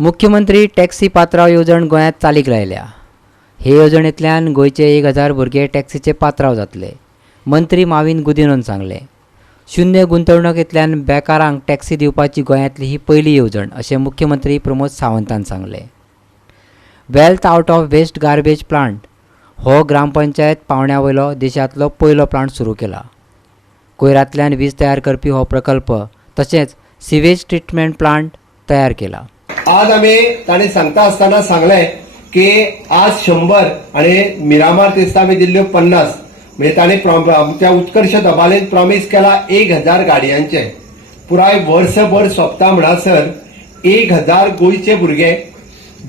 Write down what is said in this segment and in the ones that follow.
मुख्यमंत्री टॅक्सी पात्रांव येवजण गोंयांत चालीक लायल्या। हे येवजणेंतल्यान गोंयचे 1000 भुरगे टॅक्सीचे पात्रांव जातले। मंत्री माविन गुदिन्होन सांगले। शून्य गुंतवणुकींतल्यान बेकारांक टॅक्सी दिवपाची गोंयांतली ही पयली येवजण अशें मुख्यमंत्री प्रमोद सावंतान सांगले। Wealth out of waste garbage plant हो ग्रामपंचायत पावंड्या वयलो देशांतलो पयलो प्लांट सुरू केला। कोयरांतल्यान वीज तयार करपी हो प्रकल्प तशेंच सिवेज ट्रीटमेंट प्लांट तयार केला। आज ताणे सांगता आसतना सांगले की आज 100 आणि मिरामार दिसता आमी दिल्ल्यो 50 म्हणजे ताणे आमच्या उत्कर्ष दबालेन प्रॉमिस केला 1000 गाडयांचे पुराय वर्सभर सोंपता म्हणसर 1000 गोंयचे भुरगे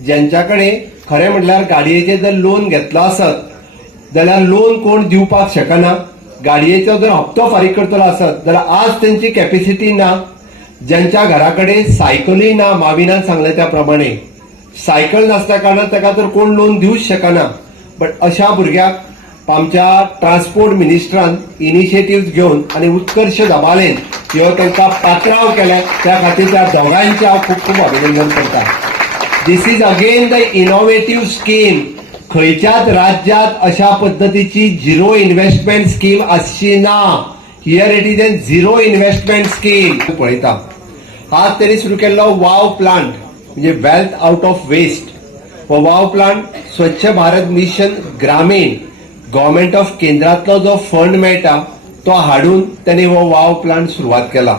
ज्यांच्या कडेन खरें म्हटल्यार गाडयेचे जर लोन घेतलो आसत जाल्यार लोन कोण दिवपाक शकना। गाडयेचो जर हप्तो फारीक करतलो आसत जाल्यार आज तेंची कॅपॅसिटी ना। ज्यांच्या घराकडे सायकलूय ना, माविनान सांगले त्या प्रमाणे सायकल नासल्या कारणान ताका तर कोण लोन दिवच शकना। बट अशा भुरग्याक आमच्या ट्रान्सपोर्ट मिनिस्टरान इनिशिएटिव्ह घेवन आनी उत्कर्ष दबालेन ह्यो तांकां पात्रांव केल्या त्या खातीर त्या दोगांयचे हांव खूब खूब अभिनंदन करता। This is again the innovative scheme. खंयच्याच राज्यांत अशा पद्धतीची झिरो इन्व्हेस्टमेंट स्कीम आसची ना। Here it is an zero investment scheme पळयता। आज त्यांनी सुरू केल्लो वाव प्लांट म्हणजे वेल्थ आउट ऑफ वेस्ट। हो wow plant Swachh Bharat mission Grameen government of केंद्रातलो जो फंड मेळटा तो हाडून त्यांनी हो वाव प्लांट सुरवात केला।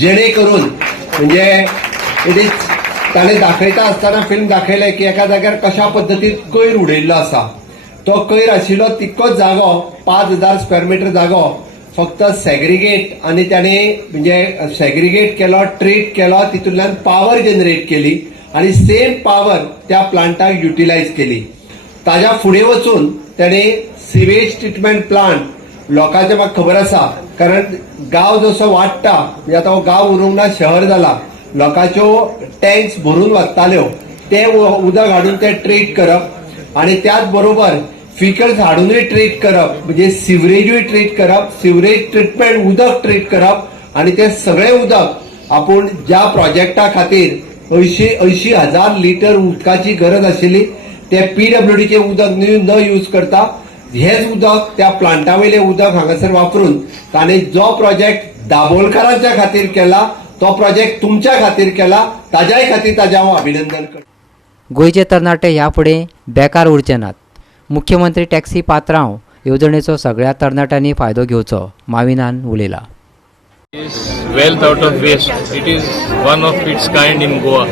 जेणे करून म्हणजे इट इज ताणे दाखयता आसतना फिल्म दाखयले की एका जाग्यार कशा पद्दतीन कोयर उडयल्लो आसा। तो कोयर आशिल्लो तितकोच जागो 5000 स्क्वेअर मीटर जागो फक्त सेग्रिगेट आणि त्याने म्हणजे सेग्रिगेट केलो, ट्रीट केलो, तितूंतल्यान पॉवर जनरेट केली आणि सेम पॉवर त्या प्लांटाक युटिलायज केली। ताज्या फुडें वचून त्याने सिवेज ट्रीटमेंट प्लांट लोकांचे म्हाका खबर आसा कारण गांव जसो वाडटा म्हणजे आता हो गांव उरूंक ना शहर जाला लोकांच्यो टँक्स भरून वताल्यो ते उदक हाडून ते ट्रीट करप आणि त्याच बरोबर फिकल्स हाडूनय ट्रीट करप म्हणजे सिवरेजूय ट्रीट करप, सिवरेज ट्रीटमेंट उदक ट्रीट करप आणि ते सगळे उदक आपण ज्या प्रोजेक्टा खातीर 80,000 लिटर उदकाची गरज आशिल्ली ते PWDचे उदक न यूज करता हेच उदक त्या प्लांटा वयले उदक हांगासर वापरून ताणे जो प्रोजेक्ट दाबोलकारांच्या खातीर केला तो प्रोजेक्ट तुमच्या खातीर केला ताज्याय खातीर ताजें हांव अभिनंदन करता। गोंयचे तरणाटे ह्या फुडें बेकार उरचे नात। मुख्यमंत्री टॅक्सी पात्रांव येवजणेचो सगळ्या तरणाट्यांनी फायदो घेवचो माविनान उलयला। Wealth out of waste. It is one of its kind in Goa,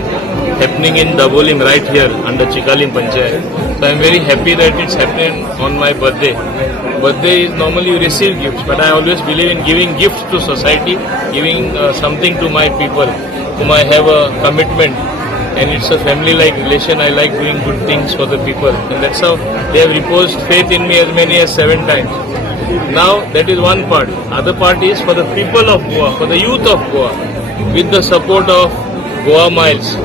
happening in Dabolim right here under Chikalim Panchayat. So I am very happy that it's happening on my birthday. Birthday is normally you receive gifts, but I always believe in giving gifts to society, giving something to my people whom I have a commitment. And it's a family-like relation. I like doing good things for the people, and that's how they have reposed faith in me as many as 7 times. Now that is one part. Other part is for the people of Goa, for the youth of Goa, with the support of Goa Miles,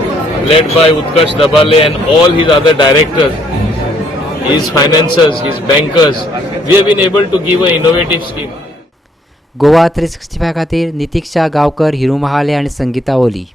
led by Utkarsh Dabale and all his other directors, his financiers, his bankers. We have been able to give an innovative scheme. Goa 365 खातीर नितीक्षा गांवकर, हिरू महाले आणि संगीता ओली।